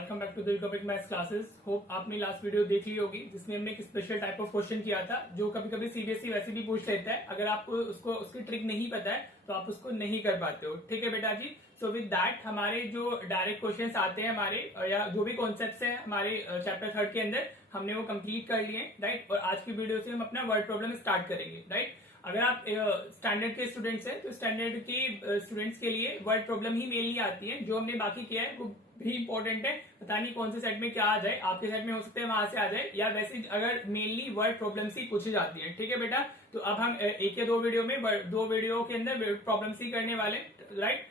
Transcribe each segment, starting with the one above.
Welcome back to the topic maths classes. Hope आपने last video देख ली होगी जिसमें हमने एक स्पेशल टाइप ऑफ क्वेश्चन किया था जो कभी कभी सीबीएसई वैसे भी पूछ लेता है। अगर आपको उसको उसकी ट्रिक नहीं पता है तो आप उसको नहीं कर पाते हो। ठीक है बेटा जी। सो विद दैट हमारे जो डायरेक्ट क्वेश्चंस आते हैं हमारे या जो भी कॉन्सेप्ट्स हैं हमारे चैप्टर 3 के अंदर हमने वो कंप्लीट कर लिए, राइट। और आज की वीडियो से हम अपना वर्ड प्रॉब्लम स्टार्ट करेंगे, राइट। अगर आप स्टैंडर्ड के स्टूडेंट्स हैं तो स्टैंडर्ड के स्टूडेंट्स के लिए वर्ड प्रॉब्लम ही मेनली आती है। जो हमने बाकी किया है वो भी इंपॉर्टेंट है। पता नहीं कौन से सेट में क्या आ जाए, आपके सेट में हो सकता है वहां से आ जाए, या वैसे अगर मेनली वर्ड प्रॉब्लम्स ही पूछी जाती है। ठीक है बेटा। तो अब हम एक या दो वीडियो में दो वीडियो के अंदर प्रॉब्लम्स ही करने वाले, राइट।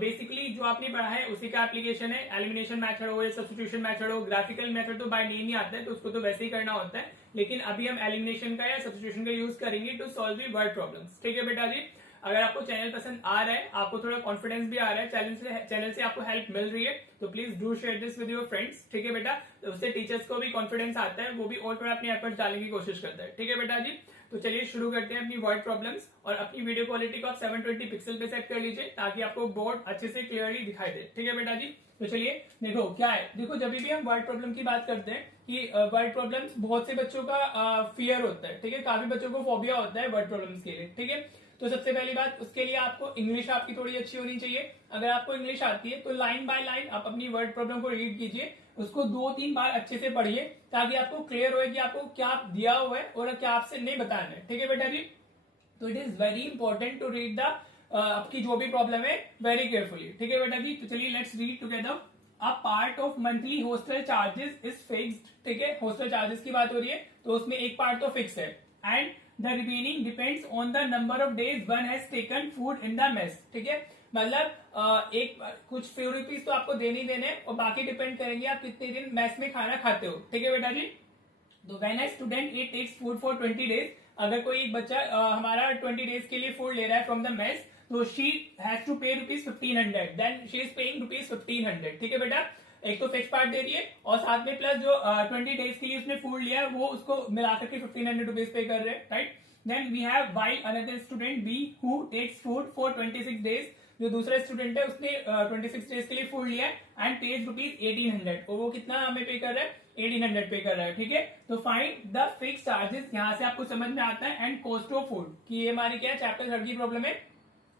बेसिकली जो आपने पढ़ा है उसी का एप्लीकेशन है। एलिमिनेशन मेथड हो या सब्स्टिट्यूशन मेथड हो, ग्राफिकल मेथड तो बाय नेम ही आता है तो उसको तो वैसे ही करना होता है, लेकिन अभी हम एलिमिनेशन का या सब्स्टिट्यूशन का यूज करेंगे to solve the word problems. ठीक है बेटा जी। अगर आपको चैनल पसंद आ रहा है, आपको थोड़ा कॉन्फिडेंस भी आ रहा है, चैनल से आपको हेल्प मिल रही है, तो please do share this with your friends. ठीक है बेटा। तो उससे टीचर्स को भी कॉन्फिडेंस आता है, वो भी और थोड़ा अपने एफर्ट्स डालने की कोशिश करता है। ठीक है बेटा जी। तो चलिए शुरू करते हैं अपनी वर्ड प्रॉब्लम्स। और अपनी वीडियो क्वालिटी को आप 720 पिक्सल पे सेट कर लीजिए ताकि आपको बोर्ड अच्छे से क्लियरली दिखाई दे। ठीक है बेटा जी। तो चलिए देखो क्या है। देखो जब भी हम वर्ड प्रॉब्लम की बात करते हैं कि वर्ड प्रॉब्लम्स बहुत से बच्चों का फियर होता है। ठीक है। काफी बच्चों को फोबिया होता है वर्ड प्रॉब्लम्स के लिए। ठीक है। तो सबसे पहली बात, उसके लिए आपको इंग्लिश आपकी थोड़ी अच्छी होनी चाहिए। अगर आपको इंग्लिश आती है तो लाइन बाय लाइन आप अपनी वर्ड प्रॉब्लम को रीड कीजिए, उसको 2-3 बार अच्छे से पढ़िए ताकि आपको क्लियर हो कि आपको क्या दिया हुआ है और क्या आपसे नहीं बताना है। ठीक है बेटा जी। तो it is very important to read the आपकी जो भी प्रॉब्लम है वेरी केयरफुली। ठीक है बेटा जी। तो चलिए let's read together. A part of monthly hostel charges is fixed. ठीक है। हॉस्टल चार्जेस की बात हो रही है तो उसमें एक पार्ट तो फिक्स है and the remaining depends on the number of days one has taken food in the mess. ठीक है। मतलब एक कुछ फ्यू रुपीज तो आपको देने ही देने और बाकी डिपेंड करेंगे आप कितने दिन मेस में खाना खाते हो। ठीक है बेटा जी। तो when a student it takes food for 20 days, अगर कोई एक बच्चा हमारा 20 डेज के लिए फूड ले रहा है फ्रॉम द मेस, तो शी हैज टू पे ₹1500, देन शी इज पेइंग ₹1500। ठीक है बेटा। एक तो फिक्स पार्ट दे दिए और साथ में प्लस जो 20 डेज के लिए उसने फूड लिया वो उसको मिलाकर के ₹1500 पे कर रहे हैं, right. Then we have while another student B who takes food for 26 days. जो दूसरा स्टूडेंट है उसने 26 डेज के लिए फूड लिया एंड पेज ₹1800, और वो कितना हमें पे कर रहा है? 1800 पे कर रहा है। ठीक है। तो फाइंड द फिक्स चार्जेस, यहां से आपको समझ में आता है, एंड कॉस्ट ऑफ फूड की ये हमारी क्या है चैप्टर 3 की प्रॉब्लम है।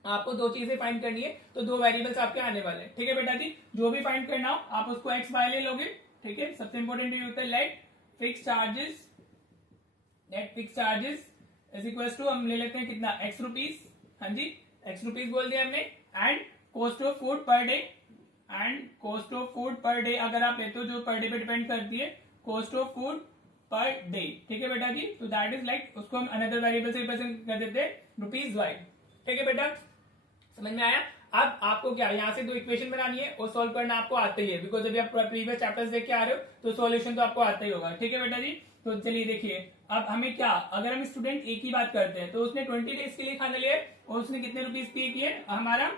आपको दो चीजें फाइंड करनी है तो दो वेरिएबल्स आपके आने वाले हैं। ठीक है बेटा जी। जो भी फाइंड करना हो आप उसको एक्स वाई ले लोगे। ठीक है। सबसे इंपॉर्टेंट ये होता है let fix charges is equal to, हम ले लेते हैं कितना, एक्स रुपीज। हाँ जी, एक्स रुपीज बोल दिया हमने। And cost of food per day, and cost of food per day अगर आप लेते हो जो पर डे पे डिपेंड करती है, cost of food per day. ठीक है बेटा जी। तो दैट इज लाइक उसको हम अनदर वेरिएबल से रिप्रेजेंट कर देते हैं ₹वाई। ठीक है बेटा। समझ में आया। अब आपको क्या यहाँ से दो इक्वेशन बनानी है और सॉल्व करना आपको आता ही है, बिकॉज अभी आप प्रीवियस चैप्टर्स देख के आ रहे हो तो सॉल्यूशन तो आपको आता ही होगा। ठीक है बेटा जी। तो चलिए देखिए अब हमें क्या, अगर हम स्टूडेंट ए की बात करते हैं तो उसने 20 डेज के लिए खाना लिया और उसने कितने रुपीज पे किए, हमारा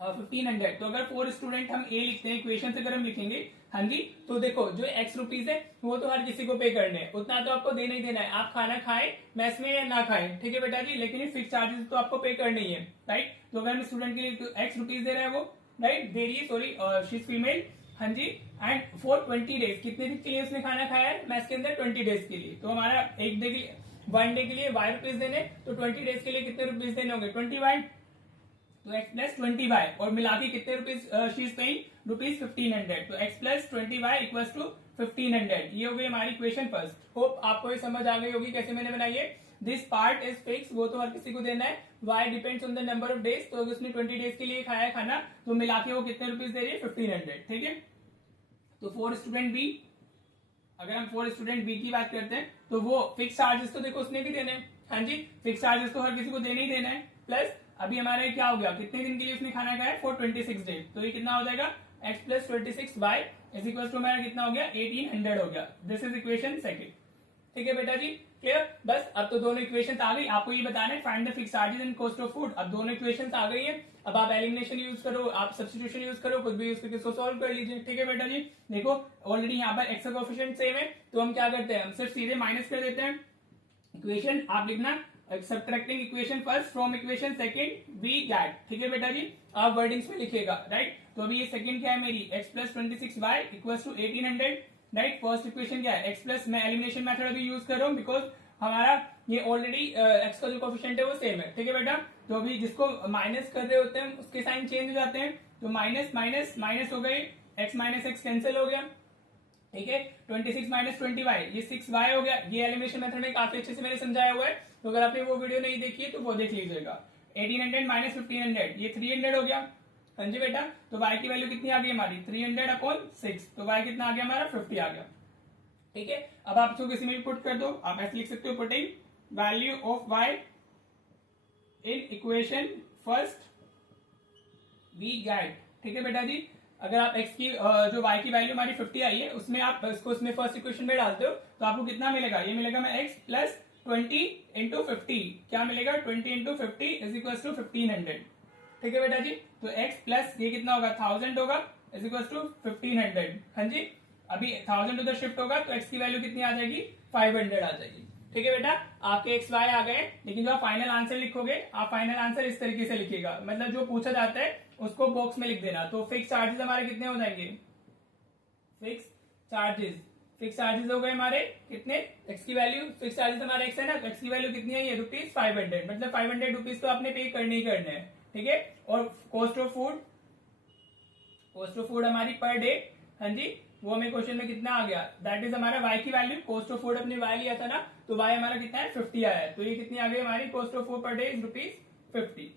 1500। तो अगर 4 स्टूडेंट हम ए लिखते हैं इक्वेशन से, अगर हम लिखेंगे हाँ जी, तो देखो जो एक्स रुपीज है वो तो हर किसी को पे करने हैं, उतना तो आपको देना ही देना है, आप खाना खाएं मैस में या ना खाएं। ठीक है बेटा जी। लेकिन ये फिक्स चार्जेस तो आपको पे करने ही है, राइट। तो अगर हम स्टूडेंट के लिए एक्स रुपीज दे रहे हैं वो, राइट, दे रही है, सॉरी शी इज फीमेल। हाँ जी। एंड फॉर 20 डेज, कितने दिन के लिए उसने खाना खाया है मैस के अंदर? 20 डेज के लिए। तो हमारा एक डे के लिए, 1 डे के लिए वाई रुपीज देने, तो 20 डेज के लिए कितने रुपीज देने होंगे? 20 वाई, तो x प्लस 20 वाई, और मिला के कितने रुपीज शी इज पेइंग? ₹1500। तो x plus 20 Y equal to 1500। ये हो गई हमारी इक्वेशन फर्स्ट। होप आपको ये समझ आ गई होगी कैसे मैंने बनाई है। दिस पार्ट इज फिक्स, वो तो हर किसी को देना है। y depends on the number of days, तो अगर उसने 20 डेज के लिए खाया है खाना तो मिला के वो कितने रुपीज दे रही है? 1500। ठीक है। तो 4 स्टूडेंट बी, अगर हम 4 स्टूडेंट बी की बात करते हैं तो वो फिक्स चार्जेस तो देखो उसने भी देने हैं। हाँ जी, फिक्स चार्जेस तो हर किसी को देना ही देना है। प्लस अभी हमारे क्या हो गया, कितने दिन के लिए उसने खाना खाया? For 26 days. तो ये कितना हो जाएगा? x plus 26 Y is equal to हमारा कितना हो गया? 1800 हो गया। This is equation second. ठीक है बेटा जी। क्लियर। बस अब तो दोनों इक्वेशन आ गई, आपको ये बताना है find the fix charges and cost of food. अब दोनों इक्वेशन आ गई है, अब आप एलिमिनेशन यूज करो, आप सब्स्टिट्यूशन यूज करो, कुछ भी यूज करके इसको सॉल्व कर लीजिए। ठीक है बेटा जी। देखो ऑलरेडी यहाँ पर एक्स का कोएफिशिएंट सेम है, तो हम क्या करते हैं, हम सिर्फ सीधे माइनस कर देते हैं। इक्वेशन आप लिखना subtracting equation first from equation second we get, ठीक है बेटा जी, आप वर्डिंग्स में लिखिएगा, राइट। तो अभी ये सेकंड क्या है मेरी, x plus 26y equals to 1800, right. First equation क्या है, x प्लस, मैं एलिमिनेशन मेथड अभी यूज कर रहा हूँ बिकॉज हमारा ये ऑलरेडी x का जो कोफिशिएंट है वो सेम है, ठीक है बेटा। तो अभी जिसको माइनस कर रहे होते हैं उसके साइन चेंज हो जाते हैं, तो माइनस माइनस माइनस हो गए, x माइनस एक्स कैंसिल हो गया, ठीक है। 26 माइनस 20y, ये 6y हो गया। ये एलिमिनेशन मेथड में काफी अच्छे से मैंने समझाया हुआ है, तो अगर आपने वो वीडियो नहीं देखी है तो वो देख लीजिएगा। 1800 माइनस 1500, ये 300 हो गया, हाँ जी बेटा। तो y की वैल्यू कितनी आ गई हमारी, 300 अपॉन 6, तो y कितना आ गया हमारा, 50 आ गया, ठीक है। अब आप इसको किसी में भी पुट कर दो, आप ऐसे लिख सकते हो, putting value of y in equation first we get, ठीक है बेटा जी। अगर आप x की जो y की वैल्यू हमारी 50 आई है उसमें आप इसको उसमें फर्स्ट इक्वेशन में डालते हो तो आपको कितना मिलेगा, ये मिलेगा मैं x प्लस 20 इंटू 50, क्या मिलेगा 20 इंटू 50 इज इक्वल टू 1500, ठीक है बेटा जी। तो x प्लस ये कितना होगा 1000 होगा इज इक्वल टू 1500, हाँ जी। अभी 1000 उधर शिफ्ट होगा तो x की वैल्यू कितनी आ जाएगी, 500 आ जाएगी, ठीक है बेटा। आपके एक्स वाई आ गए, लेकिन जो आप फाइनल आंसर लिखोगे, आप फाइनल आंसर इस तरीके से लिखिएगा, मतलब जो पूछा जाता है उसको बॉक्स में लिख देना। तो फिक्स चार्जेस हमारे कितने हो जाएंगे, फिक्स चार्जेस हो गए हमारे कितने, एक्स की वैल्यू, फिक्स चार्जेस हमारे एक्स है ना, एक्स की वैल्यू कितनी है, ये ₹500, मतलब 500 रुपीज तो आपने पे करने ही करने हैं, ठीक है। और कॉस्ट ऑफ फूड हमारी पर डे, हाँ जी, वो हमें क्वेश्चन में कितना आ गया, दैट इज हमारा y की वैल्यू, कॉस्ट ऑफ फूड अपने y लिया था ना, तो y हमारा कितना है 50 आया है, तो ये कितनी आ गई हमारी, cost of food per day is ₹50,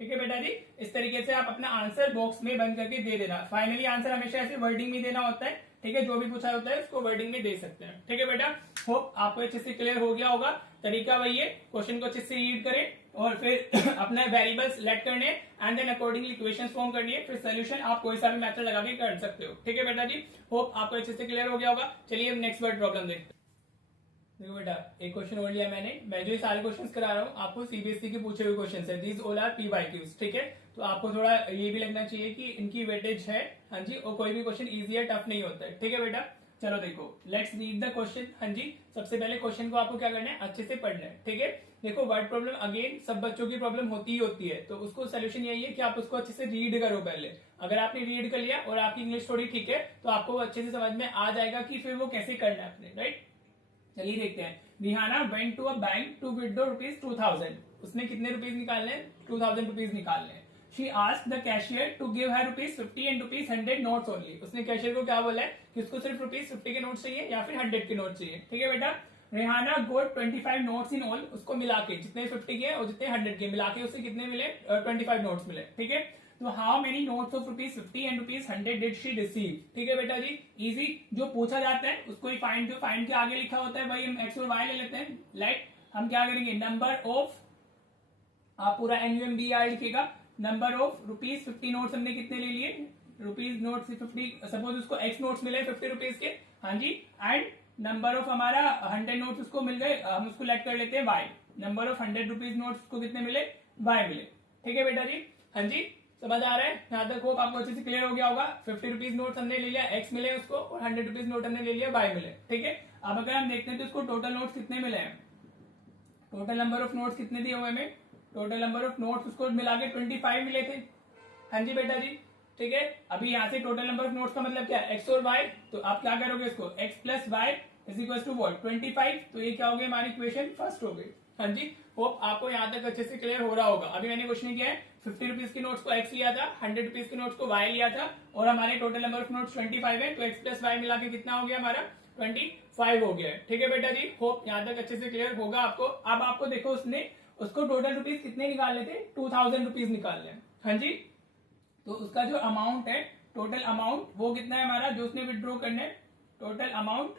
ठीक है बेटा जी। इस तरीके से आप अपना आंसर बॉक्स में बंद करके दे देना। फाइनली आंसर हमेशा ऐसे वर्डिंग में देना होता है, ठीक है, जो भी पूछा होता है उसको वर्डिंग में दे सकते हैं, ठीक है बेटा। होप आपको अच्छे से क्लियर हो गया होगा। तरीका वही है, क्वेश्चन को अच्छे से रीड करें और फिर अपना वेरिएबल्स लेट करने and then accordingly equations form करनी है, फिर सोल्यूशन आप कोई सा भी मेथड लगा के कर सकते हो, ठीक है बेटा जी। होप आपको अच्छे से क्लियर हो गया होगा। चलिए अब नेक्स्ट वर्ड प्रॉब्लम देखते हैं। देखो बेटा, एक क्वेश्चन और लिया मैंने, मैं जो ये सारे क्वेश्चंस करा रहा हूँ आपको सीबीएसई के पूछे हुए क्वेश्चंस है, दीज ऑल आर PYQs, ठीक है। तो आपको थोड़ा ये भी लगना चाहिए कि इनकी वेटेज है, हाँ जी, और कोई भी क्वेश्चन इजी या टफ नहीं होता है, ठीक है बेटा। चलो देखो, लेट्स रीड द क्वेश्चन, हाँ जी। सबसे पहले क्वेश्चन को आपको क्या करना है, अच्छे से पढ़ना है, ठीक है। देखो, वर्ड प्रॉब्लम अगेन सब बच्चों की प्रॉब्लम होती ही होती है, तो उसको सोल्यूशन यही है कि आप उसको अच्छे से रीड करो पहले। अगर आपने रीड कर लिया और आपकी इंग्लिश थोड़ी ठीक है तो आपको अच्छे से समझ में आ जाएगा कि फिर वो कैसे करना है अपने, राइट। चलिए देखते हैं। Rihanna went to a bank to withdraw ₹2000, उसने कितने रुपीज निकालने हैं, 2000 रुपीज निकालने हैं। She asked the cashier to give her ₹50 and ₹100 notes only, उसने कैशियर को क्या बोला है कि उसको सिर्फ ₹50 के नोट चाहिए या फिर 100 के नोट चाहिए, ठीक है बेटा। रेहाना गोट 25 नोट्स इन ऑल, उसको मिला के जितने 50 के और जितने 100 के मिला के उससे कितने मिले, 25 नोट्स मिले, ठीक है। तो how many notes of ₹50 and ₹100 did she receive, ठीक है बेटा जी। इजी, जो पूछा जाता है उसको ही फाइंड, जो फाइंड के आगे लिखा होता है भाई हम एक्स और वाई ले लेते हैं। लाइक हम क्या करेंगे, नंबर ऑफ, आप पूरा NUMBR लिखिएगा, नंबर ऑफ ₹50 नोट्स हमने कितने ले लिए, रुपीज नोट 50, सपोज उसको एक्स नोट्स मिले 50 रुपीज के, हाँ जी। एंड नंबर ऑफ हमारा 100 नोट्स उसको मिल गए, हम उसको लेट कर लेते हैं Y, number of 100 rupees notes उसको कितने मिले, वाई मिले, ठीक है बेटा जी, हाँ जी। समझ आ रहा है, यहाँ तक होप आपको अच्छे से क्लियर हो गया होगा। 50 रुपीज नोट हमने ले लिया, एक्स मिले उसको, और 100 रुपीज नोट हमने ले लिया, वाई मिले, ठीक है। अब अगर हम देखते हैं तो उसको टोटल नोट्स कितने मिले हैं, टोटल नंबर ऑफ नोट्स कितने दिए हुए हमें, टोटल नंबर ऑफ नोट्स उसको मिला के 25 मिले थे, हाँ जी बेटा जी, ठीक है। अभी यहाँ से टोटल नंबर ऑफ नोट्स का मतलब क्या है, एक्स और वाई, तो आप क्या करोगे इसको, X plus Y is equal to what 25, तो ये क्या हो गई हमारी इक्वेशन फर्स्ट हो गई, हाँ जी। होप आपको यहाँ तक अच्छे से क्लियर हो रहा होगा। अभी मैंने क्वेश्चन किया है, 50 रुपीज की नोट्स को एक्स लिया था, 100 रुपीज के नोट्स को वाई लिया था, और हमारे टोटल नंबर ऑफ नोट्स 25 है, तो एक्स प्लस वाई मिला के कितना हो गया हमारा 25 हो गया, ठीक है बेटा जी। होप यहाँ तक अच्छे से क्लियर होगा आपको। अब आपको देखो, उसने उसको टोटल रुपीज कितने निकालने थे, 2000 रुपीज निकालने, हाँ जी। तो उसका जो अमाउंट है, टोटल अमाउंट वो कितना है हमारा, जो उसने विड्रॉ करने, total amount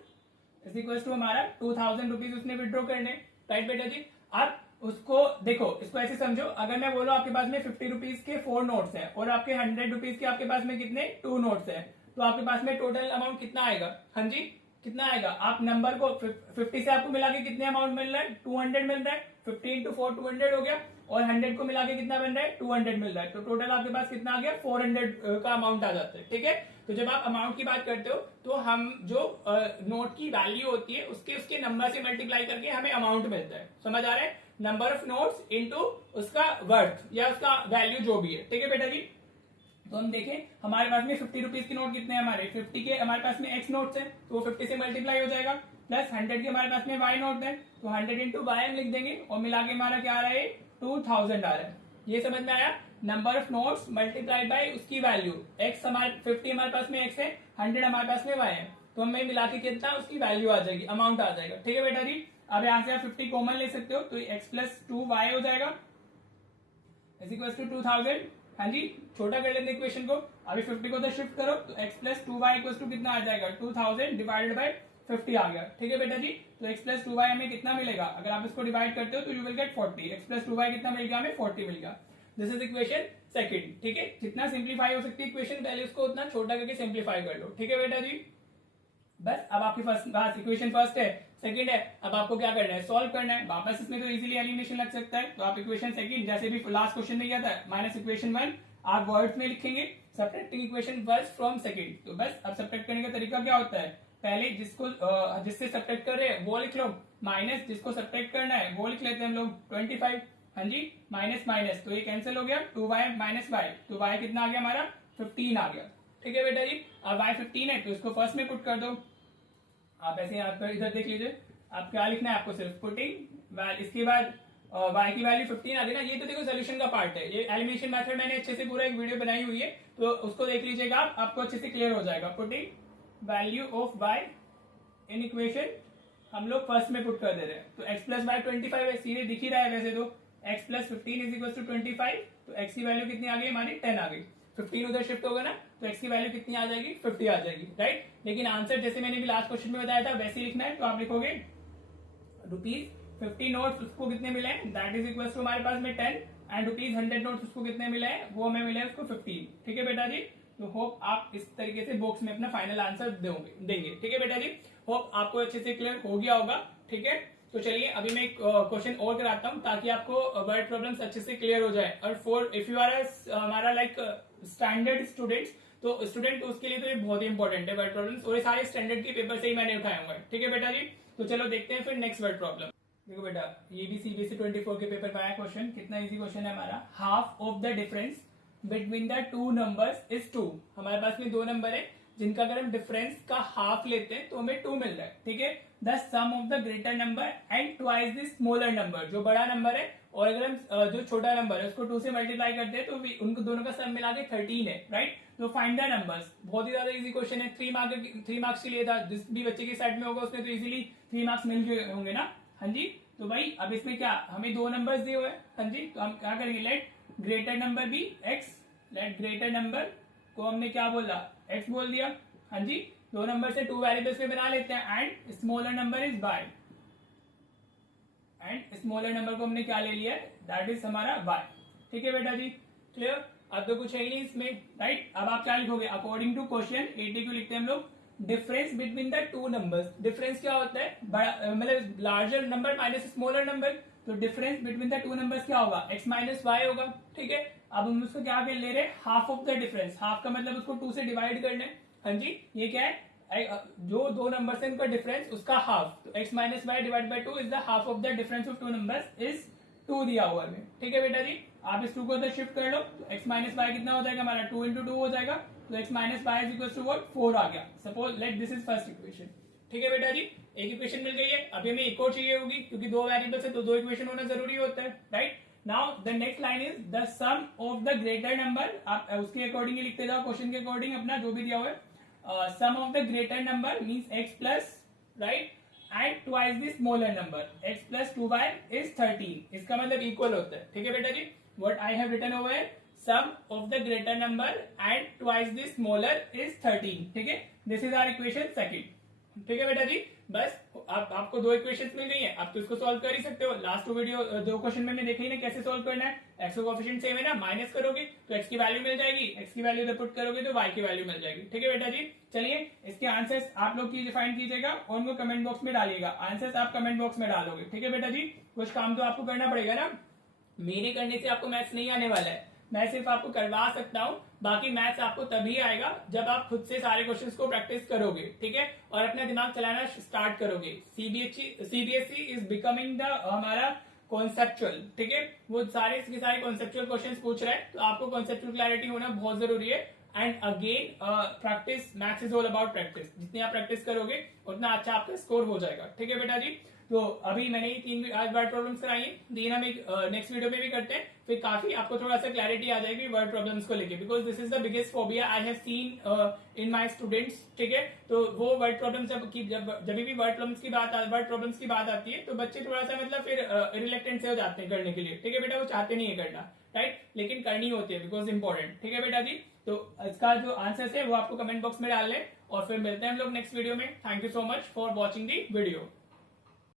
is equal to हमारा 2000 रुपीज उसने विड्रॉ करने, राइट बेटा जी। अब उसको देखो, इसको ऐसे समझो, अगर मैं बोलूं आपके पास में 50 रुपीज के 4 नोट्स हैं और आपके 100 रुपीज के आपके पास में कितने 2 नोट्स हैं, तो आपके पास में टोटल अमाउंट कितना आएगा, हाँ जी, कितना आएगा। आप नंबर को 50 से आपको मिला के कितने अमाउंट मिल रहा है, 200 मिल रहा है, 50 इंटू 4 200 हो गया, और 100 को मिला के कितना बन रहा है, 200 मिल रहा है, तो टोटल आपके पास कितना आ गया, 400 का अमाउंट आ जाता है, ठीक है। तो जब आप अमाउंट की बात करते हो तो हम जो नोट की वैल्यू होती है उसके नंबर से मल्टीप्लाई करके हमें अमाउंट मिलता है, समझ आ रहा है। नंबर ऑफ नोट्स इनटू उसका वर्थ या उसका वैल्यू जो भी है। ठीक है बेटा जी, तो हम देखें हमारे पास में 50 रुपीज के नोट कितने हैं, हमारे 50 के हमारे पास में एक्स नोट्स है तो वो 50 से मल्टीप्लाई हो जाएगा, प्लस 100 के हमारे पास में वाई नोट है तो 100 इंटू वाई हम लिख देंगे और मिला के हमारा क्या आ रहा है 2000 आ रहा है। ये समझ में आया, number of notes multiply by उसकी वैल्यू, एक्स हमारे 50 हमारे पास में एक्स है, 100 हमारे पास में वाई है, तो हमें मिला के कितना उसकी वैल्यू आ जाएगी, अमाउंट आ जाएगा। ठीक है बेटा जी, अब यहाँ से आप 50 कॉमन ले सकते हो तो एक्स प्लस 2 वाई हो जाएगा इज इक्वल टू 2000। हाँ जी, छोटा कर लेते इक्वेशन को, अभी 50 को तो शिफ्ट करो तो x plus 2y equal to कितना आ जाएगा 2000 डिवाइडेड बाय 50 आ गया। ठीक है बेटा जी, तो x प्लस 2y हमें कितना मिलेगा, अगर आप इसको डिवाइड करते हो तो you will get 40, x plus 2y कितना मिल गया हमें 40 मिल गया। This is equation second. ठीक है, जितना सिंप्लीफाई हो सकती है इक्वेशन पहले उसको उतना छोटा करके सिंप्लीफाई कर लो। ठीक है बेटा जी, बस अब आपकी फर्स्ट इक्वेशन फर्स्ट है, सेकंड है, अब आपको क्या करना है सॉल्व करना है। वापस इसमें तो इजीली एलिमिनेशन लग सकता है, तो आप इक्वेशन सेकंड जैसे भी लास्ट क्वेश्चन में किया था माइनस इक्वेशन 1 आप वर्ड्स में लिखेंगे, subtracting equation first from second. तो बस अब सब्ट्रैक्ट करने का तरीका क्या होता है, पहले जिससे सब्ट्रैक्ट कर रहे हैं वो लिख लो, माइनस जिसको सब्ट्रैक्ट करना है वो लिख लेते हैं हम लोग 25। हाँ जी, माइनस माइनस तो ये कैंसिल हो गया, 2y माइनस वाई, तो y कितना आ गया हमारा 15 आ गया। ठीक है बेटा जी, अब y 15 है तो इसको फर्स्ट में पुट कर दो। आप ऐसे यहाँ पर इधर देख लीजिए, आप क्या लिखना है आपको सिर्फ पुटिंग, इसके बाद y की वैल्यू 15 आ गई ना। ये तो देखो सोल्यूशन का पार्ट है, ये एलिमिनेशन मेथड मैंने अच्छे से पूरा एक वीडियो बनाई हुई है तो उसको देख लीजिएगा आप, आपको अच्छे से क्लियर हो जाएगा। Putting value of y in equation हम लोग फर्स्ट में पुट कर दे रहे हैं, तो x प्लस वाई 25 है, सीधे दिख ही रहा है वैसे तो x plus 15 is equal to 25, तो x की वैल्यू कितनी आ गई हमारी 10 आ गई, 15 उधर शिफ्ट होगा ना तो x की वैल्यू कितनी आ जाएगी 50 आ जाएगी, राइट। लेकिन आंसर जैसे मैंने भी लास्ट क्वेश्चन में बताया था वैसे ही लिखना है, तो आप लिखोगे ₹50 नोट्स उसको कितने मिले हैं, दैट इज इक्वल टू हमारे पास में 10 एंड ₹100 नोट्स उसको कितने मिले हैं, वो हमें मिले हैं उसको 15। ठीक है बेटा जी, तो होप आप इस तरीके से बॉक्स में अपना फाइनल आंसर देंगे। ठीक है बेटा जी, होप आपको अच्छे से क्लियर हो गया होगा। ठीक है, तो चलिए अभी मैं एक क्वेश्चन और कराता हूँ ताकि आपको वर्ड प्रॉब्लम्स अच्छे से क्लियर हो जाए। और फॉर इफ यू आर हमारा लाइक स्टैंडर्ड स्टूडेंट्स, तो स्टूडेंट उसके लिए तो ये बहुत ही इंपॉर्टेंट है वर्ड प्रॉब्लम्स, और ये सारे स्टैंडर्ड के पेपर से ही मैंने उठाए हुए हैं। ठीक है बेटा जी, तो चलो देखते हैं फिर नेक्स्ट वर्ड प्रॉब्लम। देखो बेटा, ये भी सीबीएसई 24 के पेपर में आया क्वेश्चन, कितना इजी क्वेश्चन है हमारा। Half of the difference between the two numbers is 2। हमारे पास में दो नंबर है जिनका अगर हम डिफरेंस का हाफ लेते हैं तो हमें 2 मिल रहा है। ठीक है, the sum of the greater number and twice the smaller number, जो बड़ा नंबर है और अगर हम जो छोटा नंबर है उसको 2 से मल्टीप्लाई करते हैं तो उनको दोनों का सम मिला के 13 है, राइट। तो फाइंड द नंबर्स, बहुत ही ज्यादा इजी क्वेश्चन है, 3 मार्क्स के लिए था, जिस भी बच्चे के सेट में होगा उसने तो इजीली 3 मार्क्स मिल गए होंगे ना। हाँ जी, तो भाई अब इसमें क्या हमें 2 नंबर्स दिए हुए हैं। हाँ जी, तो हम क्या करेंगे, let greater number be X, let greater number को हमने क्या बोला एक्स बोल दिया। हाँ जी, 2 नंबर से 2 वेरिएबल्स में बना लेते हैं, and smaller number is Y, and smaller number को हमने क्या ले लिया है, दैट इज हमारा वाई। ठीक है बेटा जी, क्लियर। अब तो कुछ है ही नहीं इसमें, राइट। अब आप क्या लिखोगे, अकॉर्डिंग टू क्वेश्चन 82 लिखते हैं हम लोग, difference between the two numbers. Difference क्या होता है, बड़ा मतलब larger number minus smaller number, तो difference between the two numbers क्या होगा, x माइनस वाई होगा। ठीक है, अब हम उसको क्या ले रहे हैं, half of the difference, half का मतलब उसको 2 से डिवाइड करना है। हाँ जी, ये क्या है, जो 2 नंबर्स है उनका डिफरेंस उसका हाफ, तो x minus Y divide by 2 is the half of the difference of 2 numbers is 2 दिया हुआ है। ठीक है बेटा जी, आप इस 2 को उधर शिफ्ट कर लो, तो x माइनस वाई कितना हो जाएगा हमारा 2 into 2 हो जाएगा, तो x minus Y is equal to what 4 आ गया। Suppose let this is first equation. ठीक है बेटा जी, एक इक्वेशन मिल गई है, अभी हमें एक और चाहिए होगी क्योंकि 2 वेरिएबल्स है तो 2 इक्वेशन होना जरूरी होता है, right. Now the next line is the sum of the greater number, आप उसके अकॉर्डिंग ही लिखते जाओ, क्वेश्चन के अकॉर्डिंग अपना जो भी दिया हुआ है। Sum of the greater number means x plus, right, and twice the smaller number, x plus 2y is 13, इसका मतलब इक्वल होता है। ठीक है बेटा जी, what I have written over है, sum of the greater number and twice the smaller is 13। ठीक है, this is our equation second. ठीक है बेटा जी, बस आपको 2 इक्वेशंस मिल गई हैं, आप तो इसको सॉल्व कर ही सकते हो। लास्ट 2 क्वेश्चन में देखा ही ना कैसे सॉल्व करना है, एक्स का कोएफिशिएंट सेम है ना, माइनस करोगे तो एक्स की वैल्यू मिल जाएगी, एक्स की वैल्यू पुट करोगे तो वाई की वैल्यू मिल जाएगी। ठीक है बेटा जी, चलिए इसके आंसर्स आप लोग फाइंड कीजिएगा और उनको कमेंट बॉक्स में डालिएगा, आंसर्स आप कमेंट बॉक्स में डालोगे। ठीक है बेटा जी, कुछ काम तो आपको करना पड़ेगा ना, मेरे करने से आपको मैथ्स नहीं आने वाला है, मैं सिर्फ आपको करवा सकता हूँ, बाकी मैथ्स आपको तभी आएगा जब आप खुद से सारे क्वेश्चंस को प्रैक्टिस करोगे। ठीक है, और अपना दिमाग चलाना स्टार्ट करोगे। सीबीएसई इज बिकमिंग द हमारा कॉन्सेप्चुअल, ठीक है, वो सारे के सारे कॉन्सेप्चुअल क्वेश्चंस पूछ रहा है, तो आपको कॉन्सेप्चुअल क्लैरिटी होना बहुत जरूरी है। And again practice, maths is all about practice, जितनी आप प्रैक्टिस करोगे उतना अच्छा आपका स्कोर हो जाएगा, ठीक है बेटा जी। तो अभी मैंने ये 3 आज वर्ड प्रॉब्लम्स कराई हैं, 3 हम एक नेक्स्ट वीडियो में भी करते हैं, फिर काफी आपको थोड़ा सा क्लैरिटी आ जाएगी वर्ड प्रॉब्लम्स को लेके, because this is the biggest phobia I have seen in my students, ठीक है। तो वो वर्ड प्रॉब्लम जब भी वर्ड प्रॉब्लम्स की बात आती है तो बच्चे थोड़ा सा मतलब फिर रिलेक्टेंट से हो जाते हैं करने के लिए, ठीक है बेटा, वो चाहते नहीं है करना, राइट, लेकिन करनी होती है बिकॉज इंपॉर्टेंट, ठीक है बेटा जी। तो इसका जो आंसर है वो आपको कमेंट बॉक्स में डाल लें, और फिर मिलते हैं हम लोग नेक्स्ट वीडियो में। Thank you so much for watching the video.